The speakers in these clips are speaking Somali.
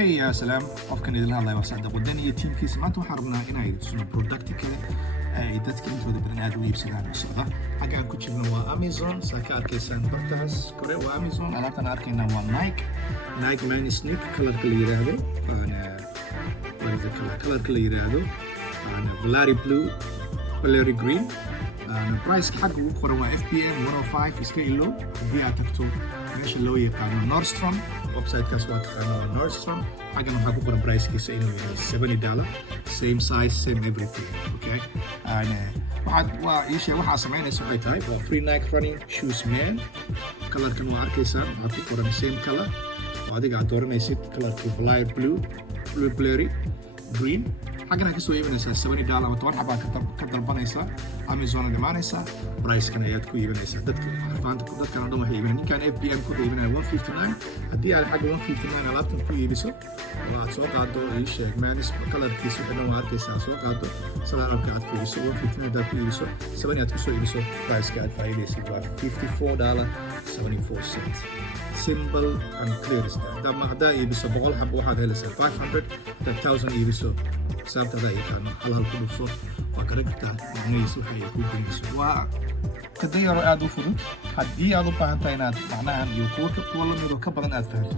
Hey يا سلام qofkan idin hadlaya waa Sida Wadani iyo teamkiisa maanta waxaan rabnaa inay tusno product kale ay dadka intooda badan aad u iibsadaan oo socda xagga aan ku jirno waa Amazon saa ka arkaysaan bartaas kore waa Amazon alaabtan arkayna waa Nike Man Sneak kalarka la yiraahdo kalarka la yiraahdo Valari Blue Valari Green price xagga ugu qoran waa FBM 105 iska ilo haddii aad tagto meesha loo yaqaano Nordstrom website-kaas waa taqaanaa Nordstrom xaggan waxaa ku qoran price-kiisa inuu yahay $70 same size same everything okay waxaa samaynaysa waxay tahay waa free Nike running shoes man kalarkan waa arkaysaan waxaa ku qoran same color oo adiga aad dooranaysid kalarkii Valari Blue Blurry Green xaggana kasoo iibinaysaa $70 ama 10 xabaa ka dalbanaysaa Amazon dhamaanaysaa price-kan ayaad ku iibinaysaa dadkan dhan waxay iibinayaan ninkan FBM ku iibinaya $159 haddii aad xagga $159 alaabtan ku iibiso oo aad soo qaado ii sheeg manis kalarkiisa waxay dhan waa arkaysaa soo qaado sida alabka aad fiiriso $159 hadaad ku iibiso 70 aad kusoo iibiso price-ka aad faa'iidaysid waa $54.74 simple and clear haddaad iibiso 100 xabo waxaad helaysaa 500 haddaad 1000 iibiso xisaabtada yaqaano hal ku dhufo waa garan kartaa macnahiisa waxa ay ku gelinayso waa kadayaro aad u fudud haddii aad u baahan tahay inaad macnahan iyo kuwa la mid oo ka badan aad fahanto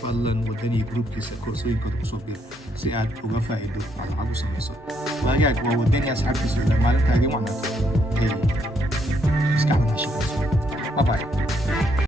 fadlan Wadani groupkiisa koorsooyinkooda kusoo biir si aad uga faa'iido aad lacag u samayso waagaag waa Wadani asxaabtiisa ilaa maalintaadii wacnaata